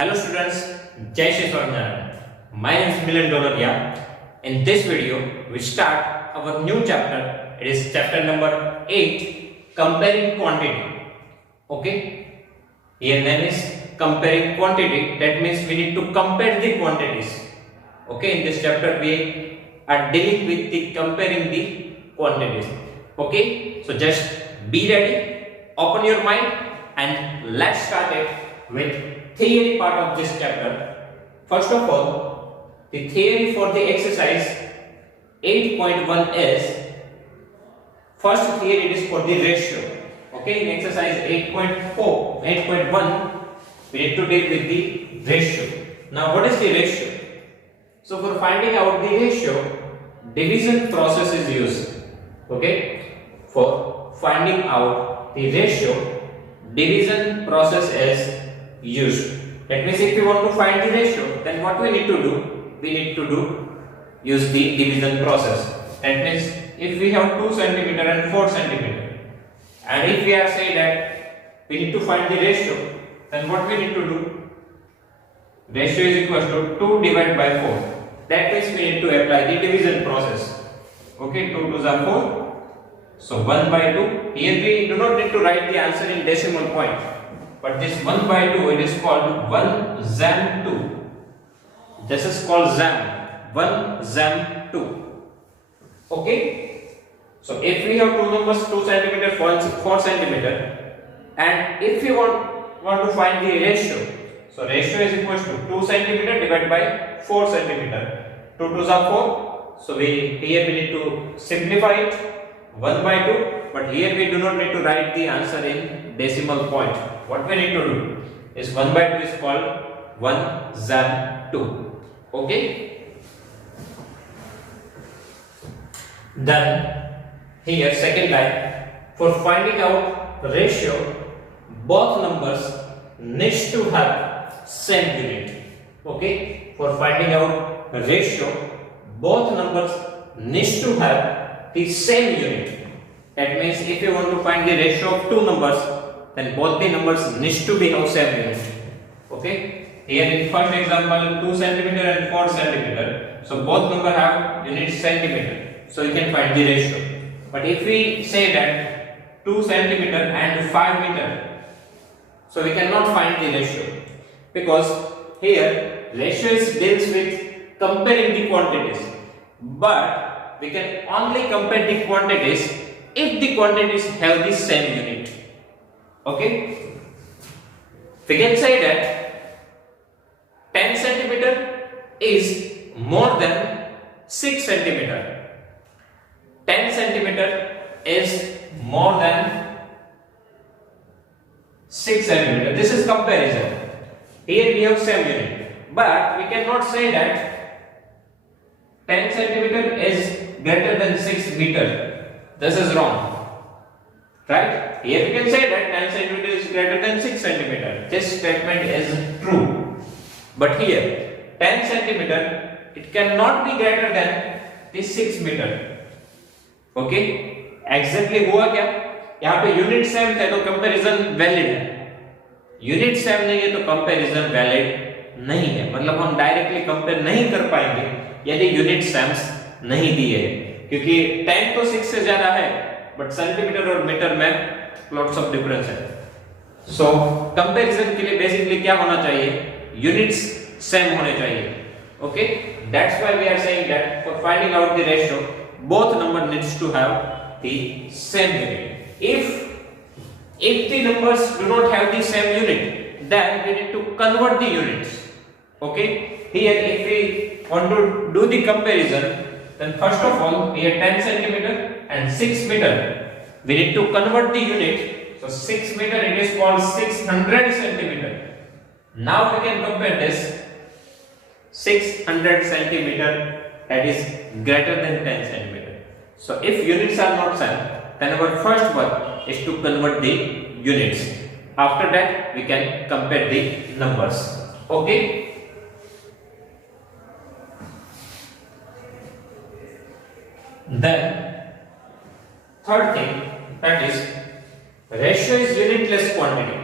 Hello students, Jai Shri Swaminarayan. My name is Milan Dolodia. In this video, we start our new chapter. It is chapter number 8, comparing quantity. Okay? Here name is comparing quantity. That means we need to compare the quantities. Okay? In this chapter, we are dealing with the comparing the quantities. Okay? So just be ready, open your mind, and let's start it with theory part of this chapter. First of all, the theory for the exercise 8.1 is, first theory is for the ratio. Okay, in exercise 8.1, we need to deal with the ratio. Now, what is the ratio? So, for finding out the ratio, division process is used. Okay, for finding out the ratio, division process is used. That means if we want to find the ratio, then what we need to do? We need to use the division process. That means if we have 2 cm and 4 cm, and if we are saying that we need to find the ratio, then what we need to do? Ratio is equal to 2 divided by 4. That means we need to apply the division process. Okay, 2 2s are 4. So 1 by 2. Here we do not need to write the answer in decimal point. But this 1 by 2, it is called 1 ZAM 2. This is called ZAM. 1 ZAM 2. Okay? So if we have two numbers 2 cm, 4 cm, and if we want to find the ratio, so ratio is equal to 2 cm divided by 4 cm. 2 2s are 4. So here we need to simplify it, 1 by 2. But here we do not need to write the answer in decimal point. What we need to do is 1 by 2 is called 1 ZAM 2. Okay? Then here second line, for finding out ratio, both numbers needs to have same unit. Okay? For finding out ratio, both numbers needs to have the same unit. That means if you want to find the ratio of two numbers, then both the numbers needs to be of same unit. Okay? Here in first example 2 cm and 4 cm. So both number have unit centimeter. So you can find the ratio. But if we say that 2 cm and 5 meter, so we cannot find the ratio, because here ratio deals with comparing the quantities. But we can only compare the quantities if the quantities have the same unit. Okay? We can say that 10 centimeter is more than 6 centimeter. 10 centimeter is more than 6 centimeter. This is comparison. Here we have same unit. But we cannot say that 10 centimeter is greater than 6 meter. This is wrong. Right? Here we can say that 10 centimeter is greater than 6 centimeter. This statement is true. But here 10 centimeter, it cannot be greater than the 6 meter. Okay? Exactly हुआ क्या? यहाँ पे unit same थे तो comparison valid है. Unit same नहीं है तो कंपैरिजन वैलिड नहीं है. मतलब हम डायरेक्टली कंपेयर नहीं कर पाएंगे यदि यूनिट सेम्स नहीं दिए है, क्योंकि 10 तो 6 से ज्यादा है, बट सेंटीमीटर और मीटर में लॉट्स ऑफ डिफरेंस है. सो कंपैरिजन के लिए बेसिकली क्या होना चाहिए? यूनिट्स सेम होने चाहिए. Okay, that's why we are saying that for finding out the ratio both number needs to have the same unit. if the numbers do not have the same unit, then we need to convert the units. Okay, here if we want to do the comparison, then first of all here 10 centimeter and 6 meter, we need to convert the unit. So 6 meter, it is called 600 centimeter. Now we can compare this 600 centimeter, that is greater than 10 centimeter. So if units are not same, then our first work is to convert the units. After that we can compare the numbers. Okay? Then third thing, that is ratio is unitless quantity.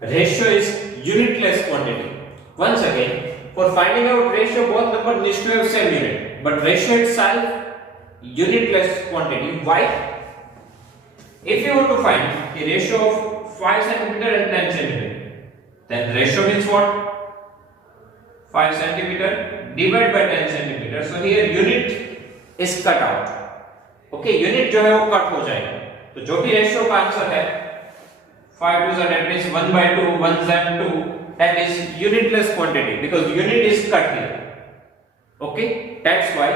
Ratio is unitless quantity. once again, for finding out ratio, both numbers needs to have same unit, but ratio itself unitless quantity. Why? If you want to find the ratio of 5 centimeter and 10 centimeter, then ratio means what? 5 centimeter divided by 10 centimeter. So here unit is cut out. Okay, unit जो है वो cut हो जाएगा. तो जो भी ratio का answer है 5 to that means 1 by 2, 1 zam 2, that is unitless quantity because unit is cut here. Okay, that's why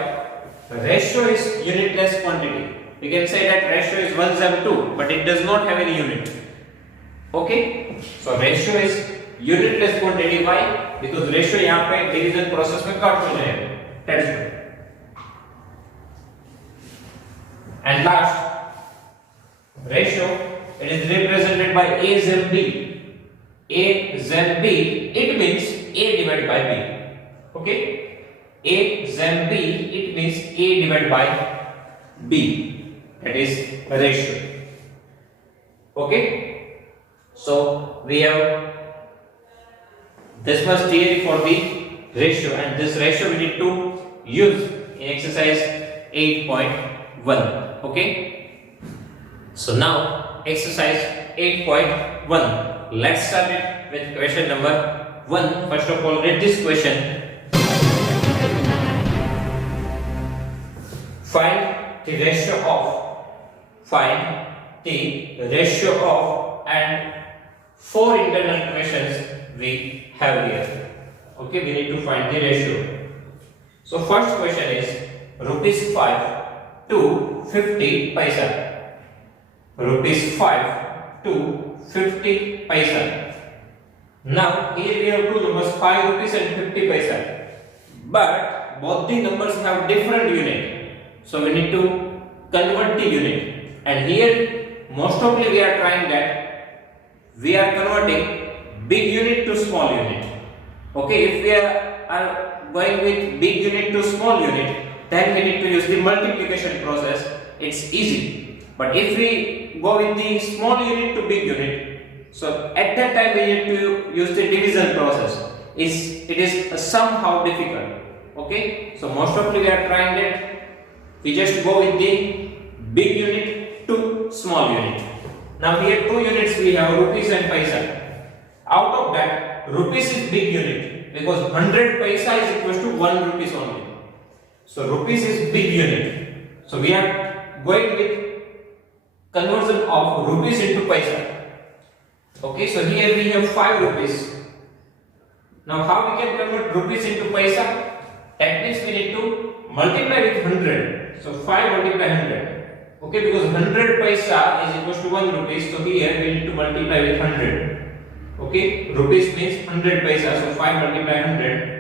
ratio is unitless quantity. We can say that ratio is 1 zam 2, but it does not have any unit. Okay, so ratio is unitless quantity. Why? Because ratio यहाँ पे division process में cut हो जाएगा. That's why. And last, ratio, it is represented by A zam B. A zam B, it means A divided by B. Okay? A zam B, it means A divided by B. That is ratio. Okay? So, we have this much theory for the ratio, and this ratio we need to use in exercise 8.1. Okay? So now exercise 8.1. Let's start it with question number 1. First of all, read this question. Find the ratio of and 4 internal questions we have here. Okay, we need to find the ratio. So first question is rupees 5 to 50 paisa. Rupees 5 to 50 paisa. Now here we have two numbers 5 rupees and 50 paisa, but both the numbers have different unit, so we need to convert the unit. And here most probably we are trying that we are converting big unit to small unit. Okay, if we are going with big unit to small unit, then we need to use the multiplication process. It's easy. But if we go with the small unit to big unit, so at that time we need to use the division process. It is somehow difficult. Okay, so most probably we are trying that we just go with the big unit to small unit. Now here two units we have, rupees and paisa. Out of that, rupees is big unit because 100 paisa is equal to 1 rupees only. So rupees is big unit. So we are going with conversion of rupees into paisa. Okay, so here we have 5 rupees. Now how we can convert rupees into paisa? That means we need to multiply with 100. So 5 multiply 100. Okay, because 100 paisa is equal to 1 rupees. So here we need to multiply with 100. Okay, rupees means 100 paisa. So 5 multiply 100.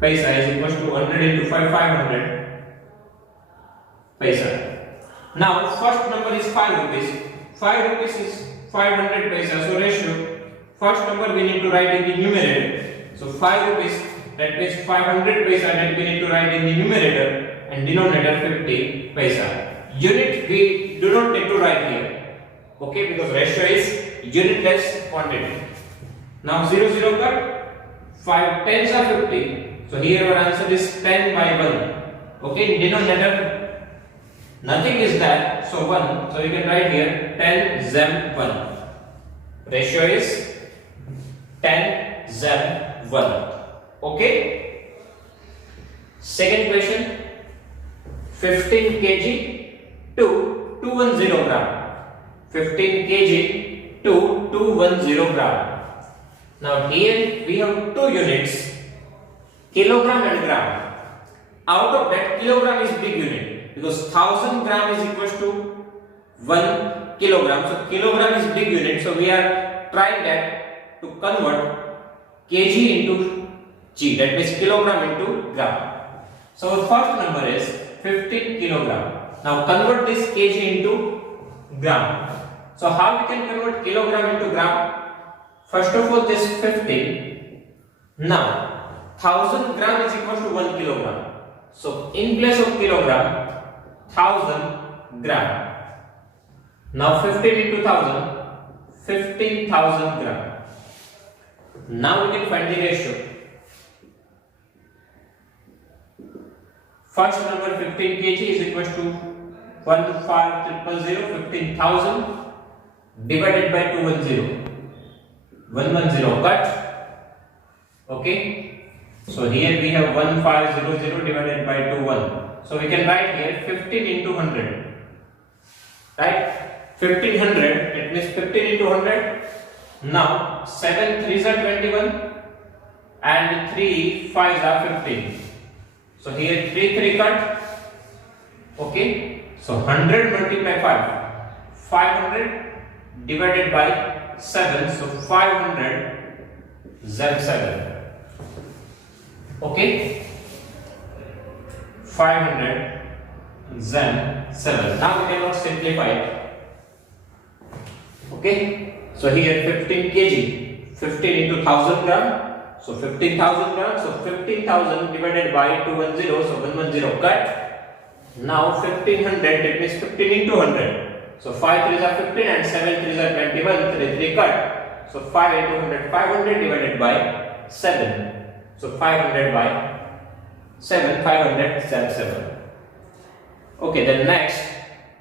Paisa is equal to 100 into 5, 500 paisa. Now first number is 5 rupees. 5 rupees is 500 paisa. So ratio, first number we need to write in the numerator. So 5 rupees, that means 500 paisa, that we need to write in the numerator, and denominator 50 paisa. Unit we do not need to write here. Okay, because ratio is unitless quantity. Now 0 0 cut, 5 tens are 50. So here our answer is 10 by 1. Okay, in denominator nothing is there, so 1. So we can write here 10 zam 1. Ratio is 10 zam 1. Okay. Second question, 15 kg to 210 gram. 15 kg to 210 gram. Now here we have two units, kilogram and gram. Out of that, kilogram is big unit because 1000 gram is equal to 1 kilogram. So kilogram is big unit. So we are trying that to convert kg into g. That means kilogram into gram. So our first number is 15 kilogram. Now convert this kg into gram. So how we can convert kilogram into gram? First of all, this 15. Now 1000 gram is equal to 1 kilogram. So in place of kilogram, 1000 gram. Now 15 into 1000, 15,000 gram. Now we can find the ratio. First number 15 kg is equal to 15,000 divided by 210. 110 cut. Okay. So here we have 1500 divided by 21. So we can write here 15 into 100. Right? 1500, it means 15 into 100. Now 7 3s are 21 and 3 5s are 15. So here 3 cut. Okay. So 100 multiplied 5. 500 divided by 7. So 500 Z7. Okay. 500 Z7. Now we cannot simplify it. Okay. So here 15 kg. 15 into 1000 gram. So 15,000 grams. So 15,000 divided by 210. So 110 cut. Now 1500, it means 15 into 100. So 5 3s are 15 and 7 3s are 21. 3 cut. So 5 into 100, 500 divided by 7. So 500 by 7, 500 7. Okay, then next,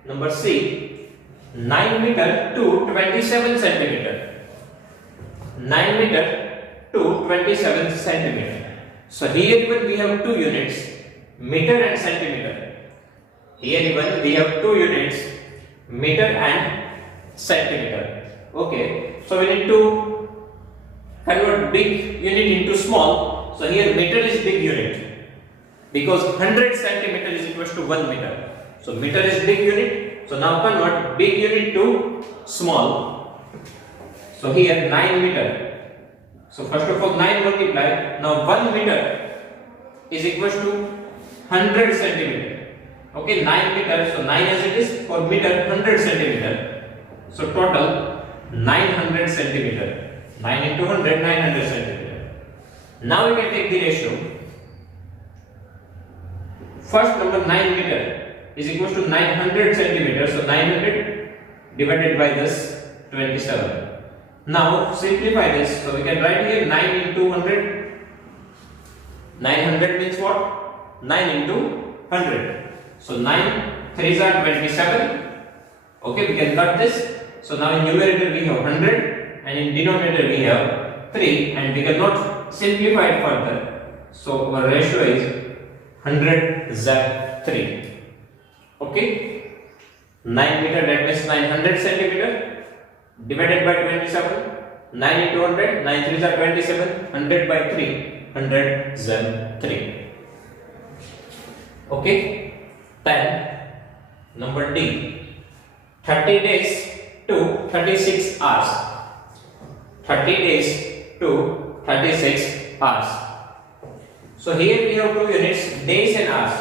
number C, 9 meter to 27 centimeter. 9 meter to 27 centimeter. So here even we have two units, meter and centimeter. Here even we have two units, meter and centimeter. Okay, so we need to convert big unit into small. So here meter is big unit because 100 centimeter is equal to 1 meter. So meter is big unit. So now convert big unit to small. So here 9 meter. So first of all 9 multiply. Now 1 meter is equal to 100 centimeter. Okay, 9 meter. So 9 as it is, for meter 100 centimeter. So total 900 centimeter. 9 into 100, 900 centimeter. Now we can take the ratio. First number 9 meter is equal to 900 centimeters. So 900 divided by this 27. Now simplify this. So we can write here 9 into 100. 900 means what? 9 into 100. So 9 3s are 27. Okay, we can cut this. So now in numerator we have 100 and in denominator we have 3 and we cannot simplify it further. So our ratio is 100 Z3. Okay, 9 meter, that means 900 centimeter divided by 27. 9 into 100, 9 3s are 27. 100 by 3, 100 Z3. Okay. Then number D, 30 days to 36 hours. 30 days to 36 hours. So here we have two units, days and hours.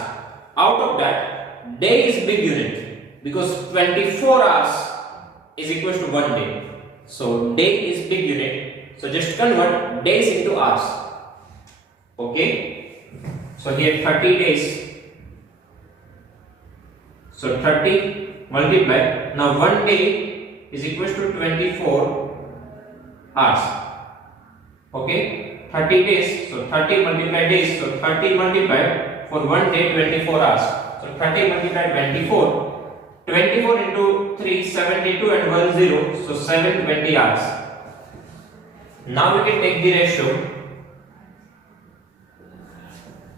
Out of that, day is big unit because 24 hours is equal to 1 day. So day is big unit. So just convert days into hours. Okay. So here 30 days. So 30 multiply. Now 1 day is equal to 24 hours. Okay, 30 days. So 30 multiply days. So 30 multiply for 1 day 24 hours. So 30 multiply 24. 24 into 3 72 and 1 0. So 720 hours. Now we can take the ratio.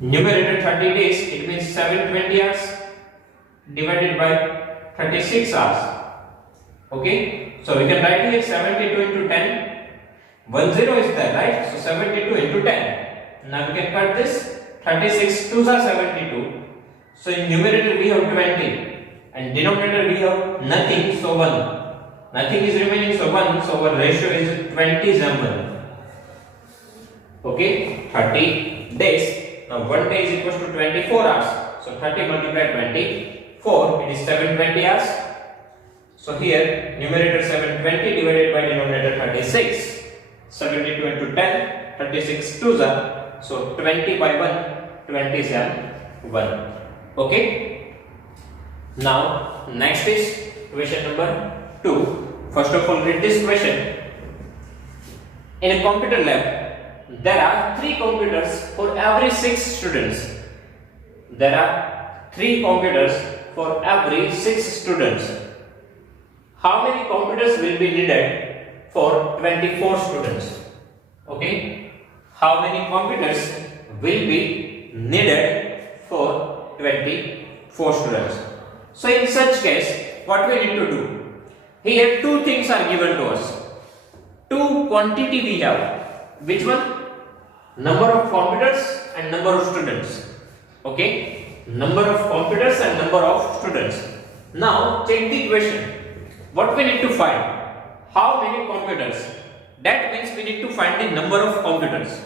Numerator 30 days, it means 720 hours divided by 36 hours. Okay, so we can write here 72 into 10. 1 0 is there, right? So 72 into 10. Now we can cut this. 36 2s are 72. So in numerator we have 20 and denominator we have nothing, so 1. Nothing is remaining, so 1. So our ratio is 20 Z1. Okay, 30 days. Now 1 day is equal to 24 hours. So 30 multiplied 24, it is 720 hours. So here numerator 720 divided by denominator 36. 72 into 10, 36 2s are. So 20 by 1, 20 is 1. Okay. Now next is question number 2. First of all read this question. in a computer lab, there are 3 computers for every 6 students. There are 3 computers for every 6 students. How many computers will be needed for 24 students? Okay, how many computers will be needed for 24 students? So in such case, what we need to do? Here 2 things are given to us. 2 quantity we have. Which one? Number of computers and number of students. Okay, number of computers and number of students. Now check the equation. What we need to find? How many computers? That means we need to find the number of computers.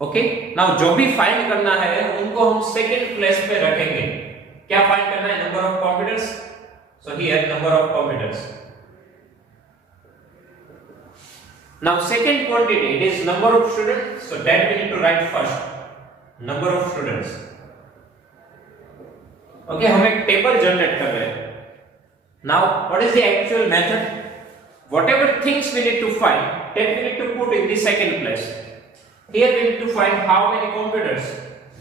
Okay, now जो भी find करना है उनको हम second place पे रखेंगे. क्या find करना है? Number of computers. So here number of computers. Now second quantity, it is number of students, so that we need to write first. Number of students. Okay, हम एक table generate कर रहे हैं. Now what is the actual method? Whatever things we need to find, that we need to put in the second place. Here we need to find how many computers.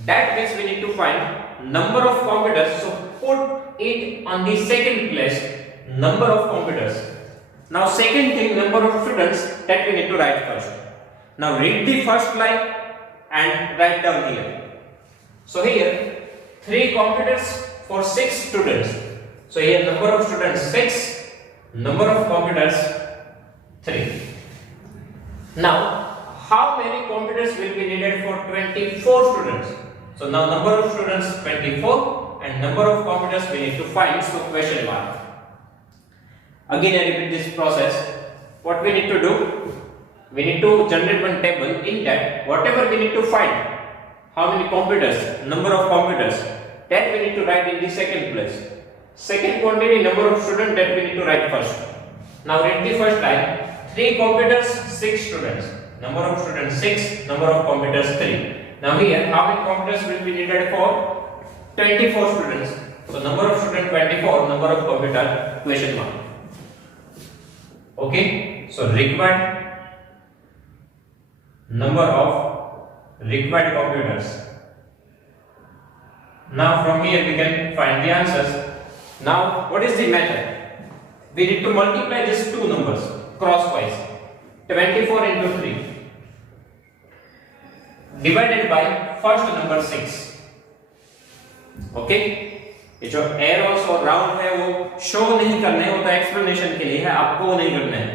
That means we need to find number of computers, so put it on the second place, number of computers. Now second thing, number of students, that we need to write first. Now read the first line and write down here. So here 3 computers for 6 students. So here number of students 6, number of computers 3. Now how many computers will be needed for 24 students? So now number of students 24 and number of computers we need to find, so question mark. Again I repeat this process. What we need to do? We need to generate one table. In that, whatever we need to find, how many computers, number of computers, that we need to write in the second place. Second quantity, number of students, that we need to write first. Now read the first line. 3 computers, 6 students. Number of students 6, number of computers 3. Now here, how many computers will be needed for 24 students? So number of students 24, number of computer question mark. Okay, so required number of required computers. Now from here we can find the answers. Now what is the method? We need to multiply these 2 numbers crosswise. 24 into 3 divided by first number 6. Okay, ये जो arrows और round है वो show नहीं करने हैं, वो तो एक्सप्लेनेशन के लिए है, आपको वो नहीं करना है.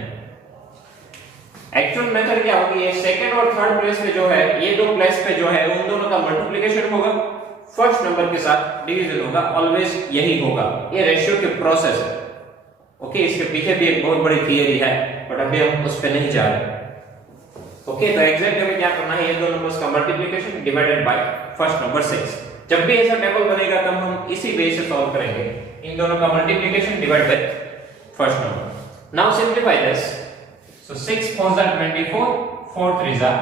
एक्चुअल मेथड क्या होगी? ये सेकंड और थर्ड प्लेस पे जो है, ये 2 प्लेस पे जो है उन दोनों का मल्टीप्लिकेशन होगा, फर्स्ट नंबर के साथ डिवीजन होगा, ऑलवेज यही होगा. ये रेशियो की प्रोसेस है. ओके, इसके पीछे भी एक बहुत बड़ी थियरी है, बट अभी हम उस पे नहीं जा रहे. ओके, तो एग्जैक्ट हमें क्या करना है? ये 2 नंबर्स का multiplication divided by first number 6. जब भी ऐसा टेबल बनेगा तब हम इसी वे से सॉल्व करेंगे. इन दोनों का multiplication divide by first number. Now simplify this. So 6 4s are 24, 4 3s are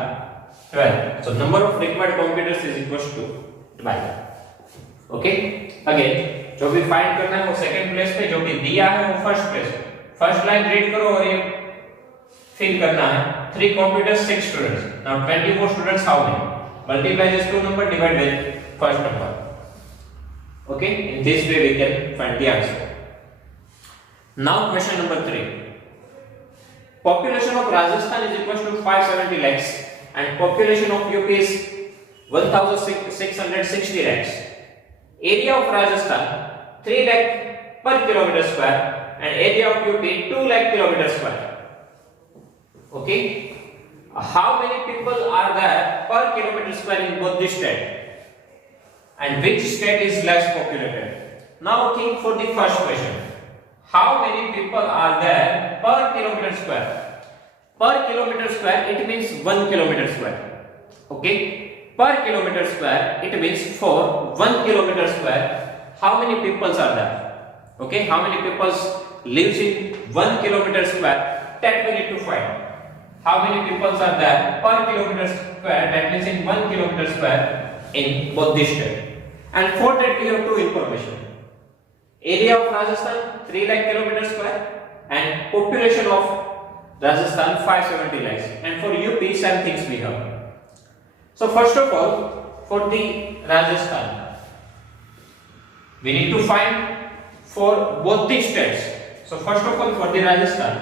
12. So number of required computers is equals to 12. Okay, again जो भी फाइंड करना है वो सेकंड प्लेस पे, जो भी दिया है वो फर्स्ट प्लेस पे. फर्स्ट लाइन रीड करो और ये फिल करना है. 3 computers 6 students. Now 24 students how many? Multiply these 2 number, divide by first number. Okay, in this way we can find the answer. Now question number 3. Population of Rajasthan is equal to 570 lakhs and population of UP is 1660 lakhs. Area of Rajasthan 3 lakh per kilometer square and area of UP 2 lakh kilometer square. Okay, how many people are there per kilometer square in both the state and which state is less populated? Now think for the first question. How many people are there per kilometer square? Per kilometer square it means 1 kilometer square. Okay, per kilometer square it means for 1 kilometer square how many peoples are there? Okay, how many peoples lives in 1 kilometer square? That we need to find. How many peoples are there per kilometer square? That means in 1 kilometer square in both the state. And for that we have 2 information. Area of Rajasthan 3 lakh kilometer square and population of Rajasthan 570 lakhs, and for UP same things we have. So first of all, for the Rajasthan, we need to find for both the states. So first of all, for the Rajasthan,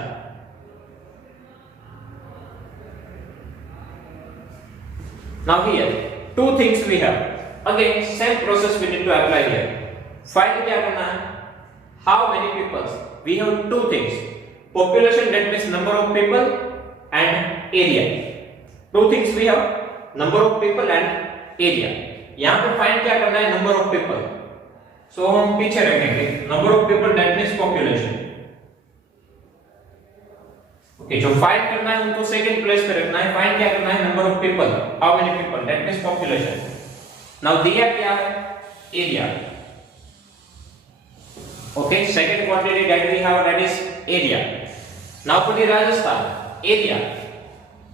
now here two things we have. Again same process we need to apply here. Find क्या करना है? How many people? We have two things. Population, that means number of people, and area. Two things we have, number of people and area. यहाँ पे find क्या करना है? Number of people. So हम पीछे रखेंगे number of people, that means population. Okay, जो find करना है उनको second place पे रखना है. Find क्या करना है? Number of people. How many people? That means population. Now दिया क्या है? Area. Okay, second quantity that we have, that is area. Now for the Rajasthan, area.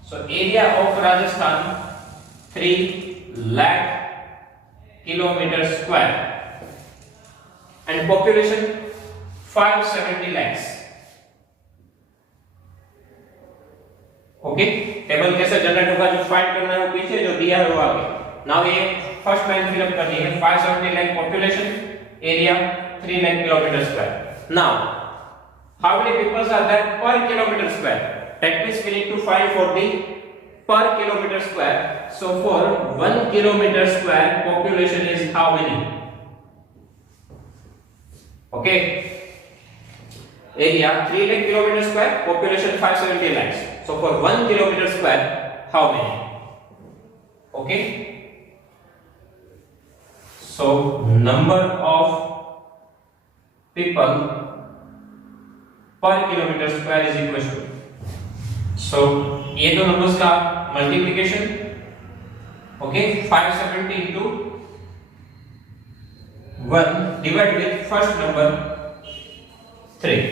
So area of Rajasthan 3 lakh kilometers square, and population 570 lakhs. Okay, table कैसे generate होगा? जो find करना है वो पीछे, जो दिया है वो आगे. Now ये फर्स्ट लाइन फिलअप करनी है. 570 lakh population, area 3 lakh kilometers square. Now, how many people are there per kilometer square? That means we need to find for the per kilometer square. So for 1 kilometer square, population is how many? Okay. Area 3 lakh kilometer square, population 570 lakhs. So for 1 kilometer square, how many? Okay. So number of people per kilometer square is equal to, so ये दो numbers का multiplication. Okay, 570 into 1 divide with first number 3.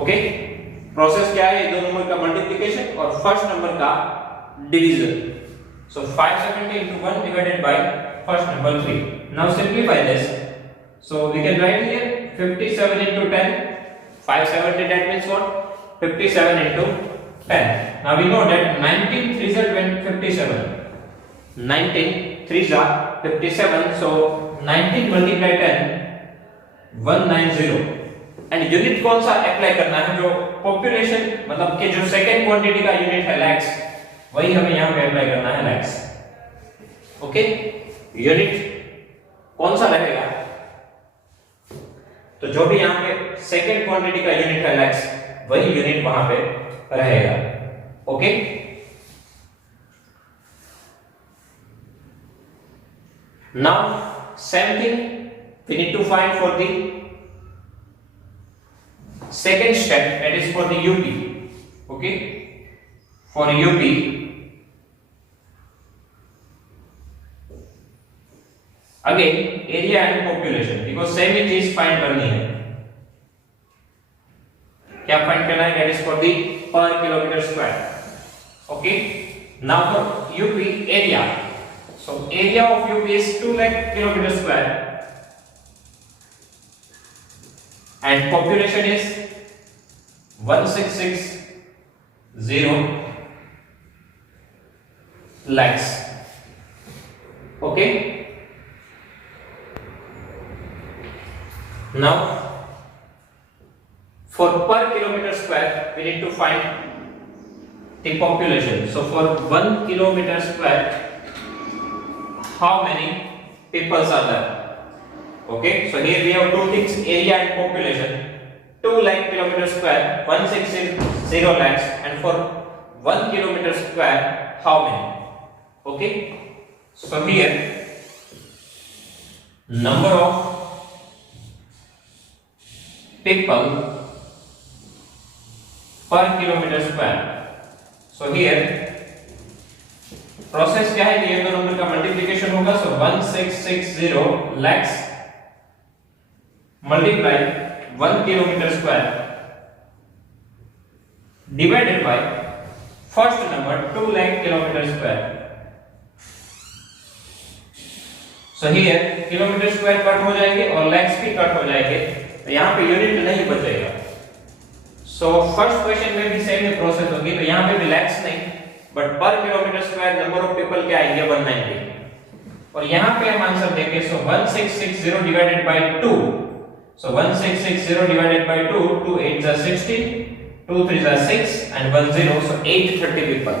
Okay, process क्या है? ये दो number का multiplication और first number का division. So 570 into 1 divided by first number 3. Now simplify this. So we can write here 57 into 10. 570, that means what? 57 into 10. Now we know that 19 3s are 57. 19 3s are 57. So 19 multiply 10, 190. And unit कौन सा apply करना है? जो population मतलब कि जो second quantity का unit है लैक्स, वही हमें यहाँ पे अप्लाई करना है लैक्स. ओके, यूनिट कौन सा रहेगा? तो जो भी यहाँ पे सेकंड क्वांटिटी का यूनिट है लैक्स, वही यूनिट वहां पे रहेगा. Okay, now same thing we need to find for the second step, that is for the UP. Okay, for UP again area and population, because same ही चीज फाइंड करनी है. क्या फाइंड करना है? that is for the per kilometer square. Okay, now for UP area. So area of UP is 2 lakh kilometer square and population is 1660 lakhs. Okay, now for per kilometer square we need to find the population. So for 1 kilometer square, how many people are there? Okay, so here we have two things, area and population. 2 lakh kilometer square, 160 lakhs, and for 1 kilometer square, how many? Okay, so here number of people per kilometer square. So here process क्या है? ये दो number का multiplication होगा. सो 1660 lakhs multiply 1 kilometer square divided by first number 2 lakh kilometer square. So here kilometre square cut हो जाएंगे और lakhs भी कट हो जाएंगे, तो यहाँ पे यूनिट नहीं बचेगा. सो फर्स्ट क्वेश्चन में भी सेम ही प्रोसेस होगी, तो यहाँ पे भी लैक्स नहीं बट पर kilometre square number of people क्या आएंगे 190, और यहाँ पे हम आंसर देंगे सो 1660 divided by 2, so 1660 divided by 2, 2 8 जा 16, 2 3 जा 6 एंड 1 0, सो 830 पीपल।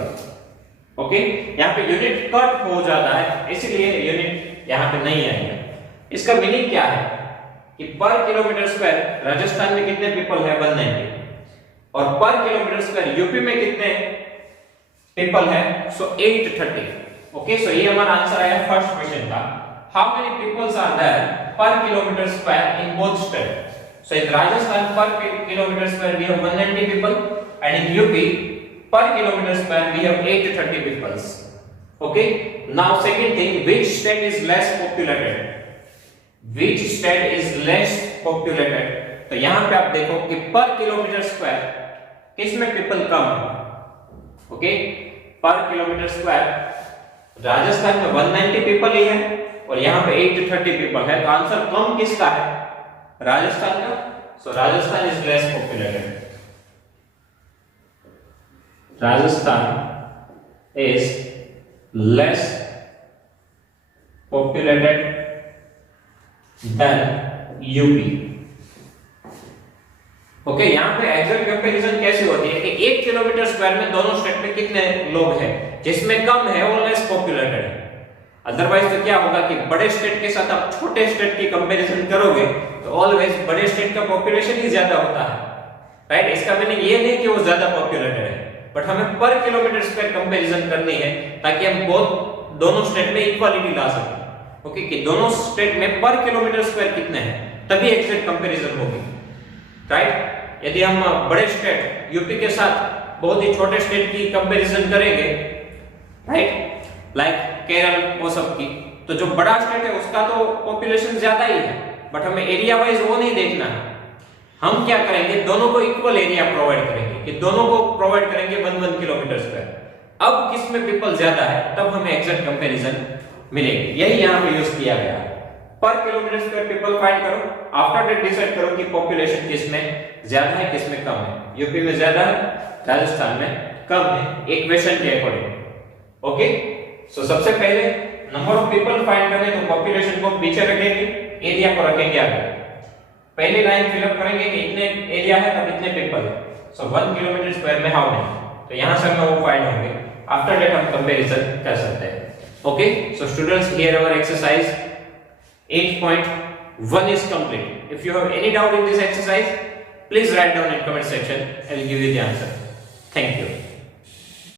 ओके, यहाँ पे यूनिट कट हो जाता है इसलिए यूनिट यहाँ पे नहीं आएगा। इसका मीनिंग क्या है कि पर किलोमीटर स्क्वायर राजस्थान में कितने पीपल है 190, और पर किलोमीटर स्क्वायर यूपी में कितने पीपल है सो 830। ओके, सो ये हमारा आंसर आया फर्स्ट क्वेश्चन का। How many peoples are there per kilometre square in both state? So in Rajasthan per kilometre square we have 190 people and in UP per kilometer square we have 830 peoples. Okay, now second thing, which state is less populated? Which state is less populated? तो यहाँ पे आप देखो कि per kilometer square किसमें people कम है? Okay, per kilometer square Rajasthan में 190 people ही है और यहाँ पे 830 people है, तो आंसर कम किसका है? राजस्थान का। So Rajasthan is less populated. Rajasthan is less populated than UP. Okay, यहाँ पे एग्जैक्ट कंपैरिजन कैसे होती है कि 1 किलोमीटर स्क्वायर में दोनों स्टेट में कितने लोग हैं, जिसमें कम है वो लेस पॉपुलेटेड है। अदरवाइज तो क्या होगा कि बड़े स्टेट के साथ आप छोटे स्टेट की कंपैरिजन करोगे तो ऑलवेज बड़े स्टेट का पॉपुलेशन ही ज्यादा होता है, राइट। इसका मीनिंग ये नहीं कि वो ज्यादा पॉपुलेटेड है, बट हमें पर किलोमीटर स्क्वायर कंपैरिजन करनी है ताकि हम बहुत दोनों स्टेट में इक्वालिटी ला सकें। ओके, कि दोनों स्टेट में पर किलोमीटर स्क्वायर कितने हैं तभी एग्जैक्ट कंपैरिजन होगी, राइट। यदि हम बड़े स्टेट यूपी के साथ बहुत ही छोटे स्टेट की कंपैरिजन करेंगे, राइट, लाइक केरल वो सब की, तो जो बड़ा स्टेट है उसका तो पॉपुलेशन ज्यादा ही है, बट हमें एरिया वाइज वो नहीं देखना है। हम क्या करेंगे, दोनों को इक्वल एरिया प्रोवाइड करेंगे कि दोनों को प्रोवाइड करेंगे 1 किलोमीटर स्क्वायर। अब किसमें पीपल ज्यादा है तब हमें एग्जैक्ट कंपैरिजन मिलेगी। यही यहाँ पे यूज किया गया है। पर किलोमीटर स्क्वायर पीपल फाइंड करो, आफ्टर दैट डिसाइड करो कि पॉपुलेशन किसमें ज्यादा है किसमें कम है। यूपी में ज्यादा है, राजस्थान में कम है, इक्वेशन के अकॉर्डिंग। ओके, सो सबसे पहले नंबर ऑफ पीपल फाइंड करने तो पॉपुलेशन को पीछे रखेंगे, एरिया को रखेंगे आगे। पहली लाइन फिलअप करेंगे कि इतने एरिया है तब इतने पीपल है, सो 1 किलोमीटर स्क्वायर में हाउ मेनी, तो यहां से हमें वो फाइंड होंगे। आफ्टर दैट हम कंपैरिजन कर सकते हैं। Okay, so students, here our exercise 8.1 is complete. If you have any doubt in this exercise, please write down in comment section. I will give you the answer. Thank you.